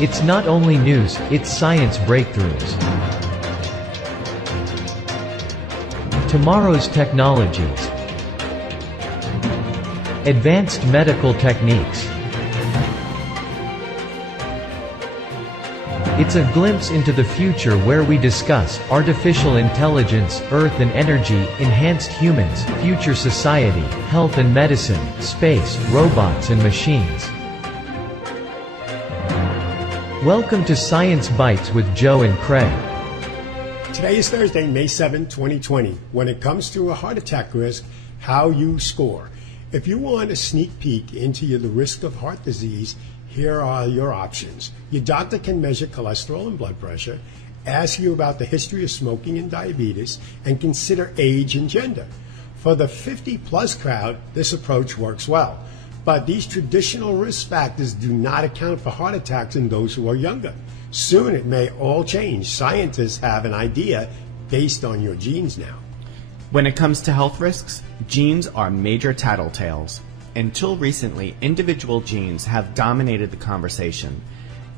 It's not only news, it's science breakthroughs. Tomorrow's technologies. Advanced medical techniques. It's a glimpse into the future where we discuss artificial intelligence, earth and energy, enhanced humans, future society, health and medicine, space, robots and machines. Welcome to Science Bytes with Joe and Craig. Today is Thursday, May 7, 2020. When it comes to a heart attack risk, how you score. If you want a sneak peek into the risk of heart disease, here are your options. Your doctor can measure cholesterol and blood pressure, ask you about the history of smoking and diabetes, and consider age and gender. For the 50-plus crowd, this approach works well. But these traditional risk factors do not account for heart attacks in those who are younger. Soon it may all change. Scientists have an idea based on your genes now. When it comes to health risks, genes are major tattletales. Until recently, individual genes have dominated the conversation.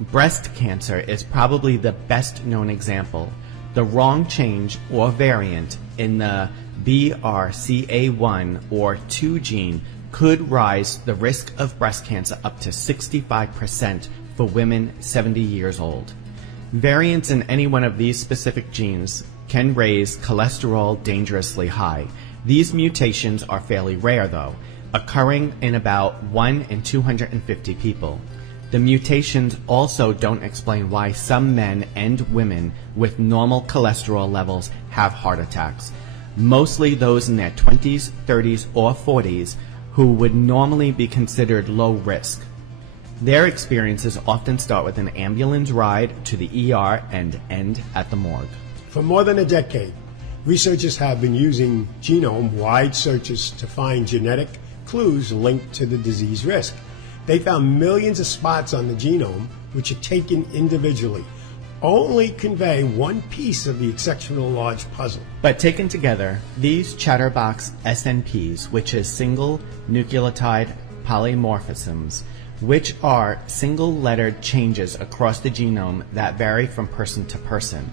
Breast cancer is probably the best known example. The wrong change or variant in the BRCA1 or 2 gene could rise the risk of breast cancer up to 65% for women 70 years old. Variants in any one of these specific genes can raise cholesterol dangerously high. These mutations are fairly rare though, occurring in about 1 in 250 people. The mutations also don't explain why some men and women with normal cholesterol levels have heart attacks. Mostly those in their 20s, 30s, or 40s who would normally be considered low risk. Their experiences often start with an ambulance ride to the ER and end at the morgue. For more than a decade, researchers have been using genome-wide searches to find genetic clues linked to the disease risk. They found millions of spots on the genome which are taken individually, only convey one piece of the exceptional large puzzle. But taken together, these chatterbox SNPs, which is single nucleotide polymorphisms, which are single-lettered changes across the genome that vary from person to person.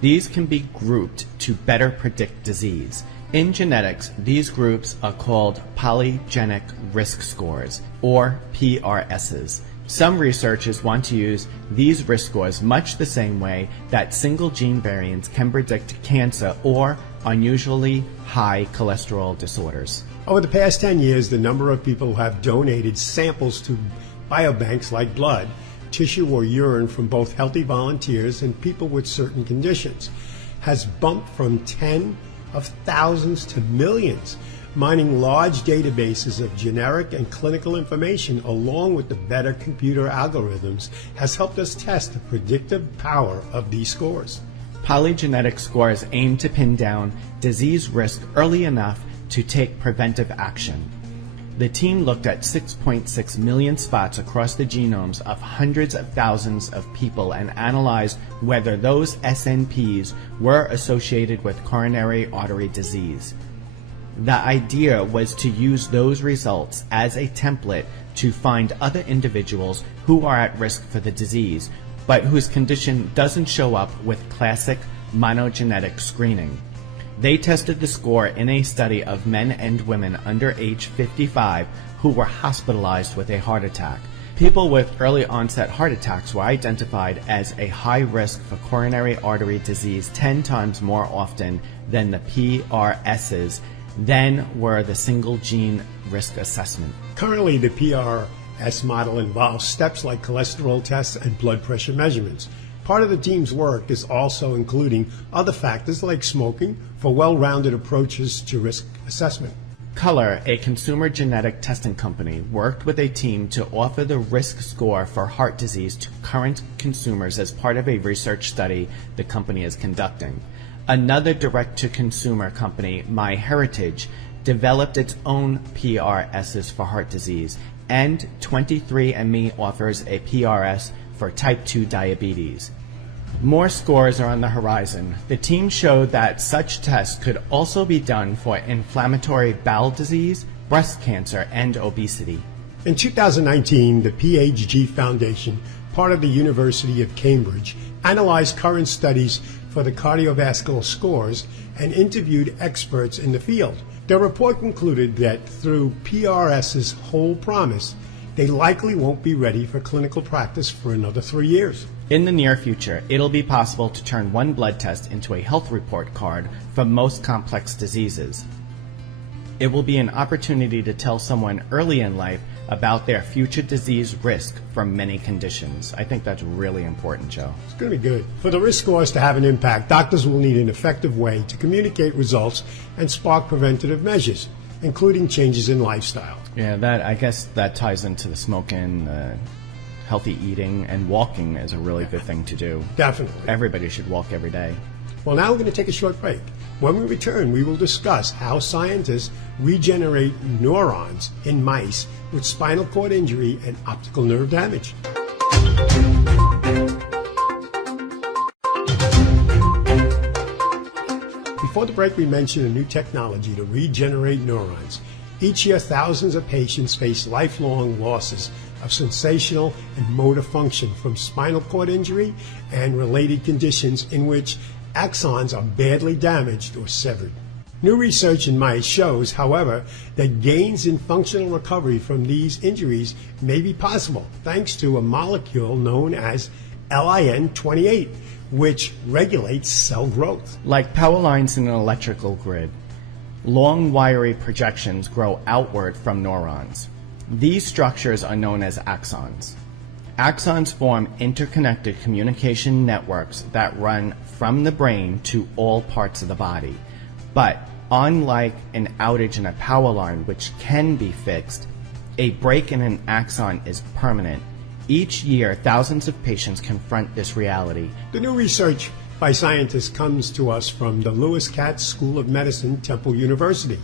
These can be grouped to better predict disease. In genetics, these groups are called polygenic risk scores, or PRSs. Some researchers want to use these risk scores much the same way that single gene variants can predict cancer or unusually high cholesterol disorders. Over the past 10 years, the number of people who have donated samples to biobanks like blood, tissue, or urine from both healthy volunteers and people with certain conditions has bumped from 10 of thousands to millions. Mining large databases of generic and clinical information along with the better computer algorithms has helped us test the predictive power of these scores. Polygenetic scores aim to pin down disease risk early enough to take preventive action. The team looked at 6.6 million spots across the genomes of hundreds of thousands of people and analyzed whether those SNPs were associated with coronary artery disease. The idea was to use those results as a template to find other individuals who are at risk for the disease, but whose condition doesn't show up with classic monogenetic screening. They tested the score in a study of men and women under age 55 who were hospitalized with a heart attack. People with early onset heart attacks were identified as a high risk for coronary artery disease 10 times more often than the PRSs than were the single gene risk assessment. Currently, the PRS model involves steps like cholesterol tests and blood pressure measurements. Part of the team's work is also including other factors like smoking for well-rounded approaches to risk assessment. Color, a consumer genetic testing company, worked with a team to offer the risk score for heart disease to current consumers as part of a research study the company is conducting. Another direct-to-consumer company, MyHeritage, developed its own PRSs for heart disease, and 23andMe offers a PRS for type 2 diabetes. More scores are on the horizon. The team showed that such tests could also be done for inflammatory bowel disease, breast cancer, and obesity. In 2019, the PHG Foundation part of the University of Cambridge, analyzed current studies for the cardiovascular scores and interviewed experts in the field. Their report concluded that through PRS's whole promise, they likely won't be ready for clinical practice for another 3 years. In the near future, it'll be possible to turn one blood test into a health report card for most complex diseases. It will be an opportunity to tell someone early in life about their future disease risk for many conditions. I think that's really important, Joe. It's going to be good. For the risk scores to have an impact, doctors will need an effective way to communicate results and spark preventative measures, including changes in lifestyle. Yeah, I guess that ties into the smoking, healthy eating, and walking is a really good thing to do. Definitely. Everybody should walk every day. Well, now we're going to take a short break. When we return, we will discuss how scientists regenerate neurons in mice with spinal cord injury and optical nerve damage. Before the break, we mentioned a new technology to regenerate neurons. Each year, thousands of patients face lifelong losses of sensational and motor function from spinal cord injury and related conditions in which axons are badly damaged or severed. New research in mice shows, however, that gains in functional recovery from these injuries may be possible thanks to a molecule known as LIN28, which regulates cell growth. Like power lines in an electrical grid, long wiry projections grow outward from neurons. These structures are known as axons. Axons form interconnected communication networks that run from the brain to all parts of the body. But unlike an outage in a power line, which can be fixed, a break in an axon is permanent. Each year, thousands of patients confront this reality. The new research by scientists comes to us from the Lewis Katz School of Medicine, Temple University.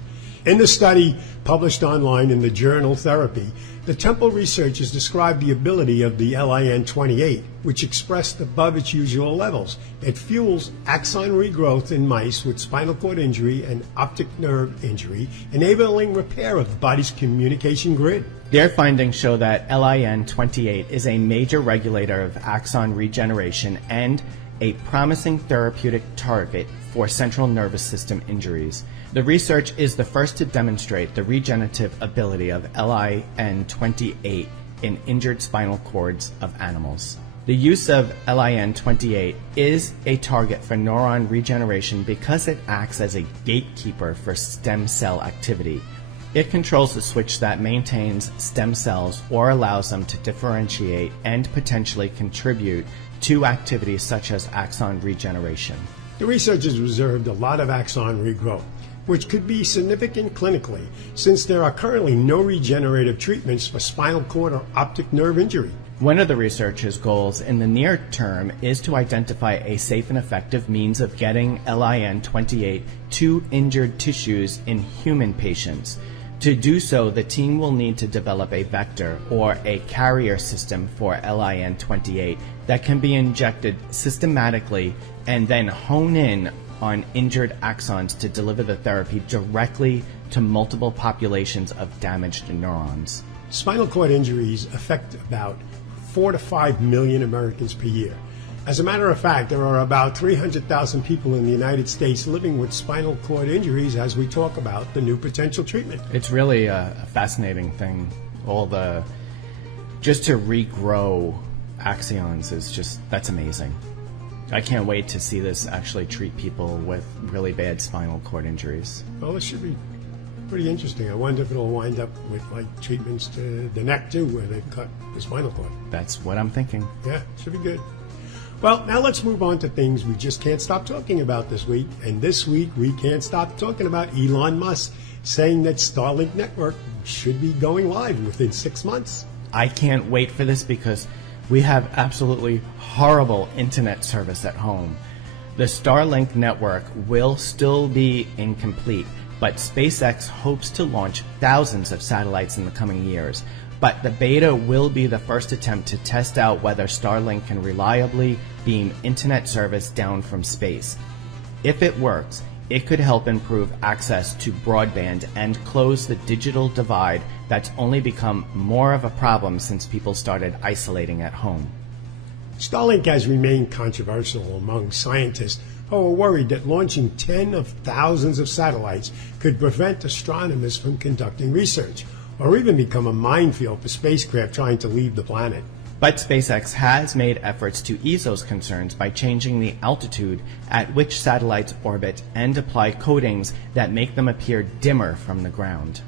In the study published online in the journal Therapy, the Temple researchers described the ability of the LIN28, which expressed above its usual levels. It fuels axon regrowth in mice with spinal cord injury and optic nerve injury, enabling repair of the body's communication grid. Their findings show that LIN28 is a major regulator of axon regeneration and a promising therapeutic target for central nervous system injuries. The research is the first to demonstrate the regenerative ability of LIN28 in injured spinal cords of animals. The use of LIN28 is a target for neuron regeneration because it acts as a gatekeeper for stem cell activity. It controls the switch that maintains stem cells or allows them to differentiate and potentially contribute to activities such as axon regeneration. The researchers observed a lot of axon regrowth, which could be significant clinically, since there are currently no regenerative treatments for spinal cord or optic nerve injury. One of the researchers' goals in the near term is to identify a safe and effective means of getting LIN28 to injured tissues in human patients. To do so, the team will need to develop a vector or a carrier system for LIN28 that can be injected systematically and then hone in on injured axons to deliver the therapy directly to multiple populations of damaged neurons. Spinal cord injuries affect about 4 to 5 million Americans per year. As a matter of fact, there are about 300,000 people in the United States living with spinal cord injuries as we talk about the new potential treatment. It's really a fascinating thing. Just to regrow axons is that's amazing. I can't wait to see this actually treat people with really bad spinal cord injuries. Well, it should be pretty interesting. I wonder if it'll wind up with treatments to the neck too, where they cut the spinal cord. That's what I'm thinking. Yeah, should be good. Well, now let's move on to things we just can't stop talking about this week. And this week, we can't stop talking about Elon Musk saying that Starlink network should be going live within 6 months. I can't wait for this because we have absolutely horrible internet service at home. The Starlink network will still be incomplete, but SpaceX hopes to launch thousands of satellites in the coming years. But the beta will be the first attempt to test out whether Starlink can reliably beam internet service down from space. If it works, it could help improve access to broadband and close the digital divide that's only become more of a problem since people started isolating at home. Starlink has remained controversial among scientists who are worried that launching tens of thousands of satellites could prevent astronomers from conducting research, or even become a minefield for spacecraft trying to leave the planet. But SpaceX has made efforts to ease those concerns by changing the altitude at which satellites orbit and apply coatings that make them appear dimmer from the ground.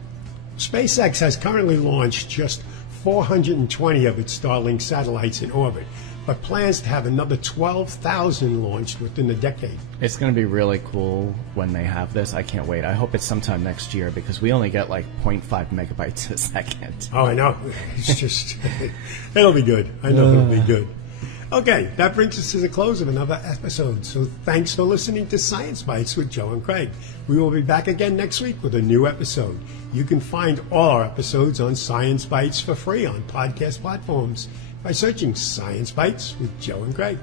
SpaceX has currently launched just 420 of its Starlink satellites in orbit, but plans to have another 12,000 launched within a decade. It's going to be really cool when they have this. I can't wait. I hope it's sometime next year because we only get like 0.5 megabytes a second. Oh, I know. It's just, it'll be good. I know it'll be good. Okay, that brings us to the close of another episode. So thanks for listening to Science Bites with Joe and Craig. We will be back again next week with a new episode. You can find all our episodes on Science Bites for free on podcast platforms by searching Science Bites with Joe and Craig.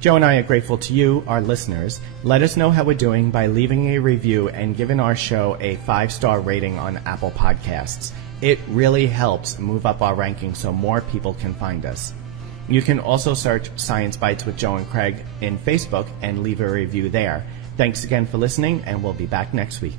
Joe and I are grateful to you, our listeners. Let us know how we're doing by leaving a review and giving our show a 5-star rating on Apple Podcasts. It really helps move up our rankings so more people can find us. You can also search Science Bites with Joe and Craig in Facebook and leave a review there. Thanks again for listening, and we'll be back next week.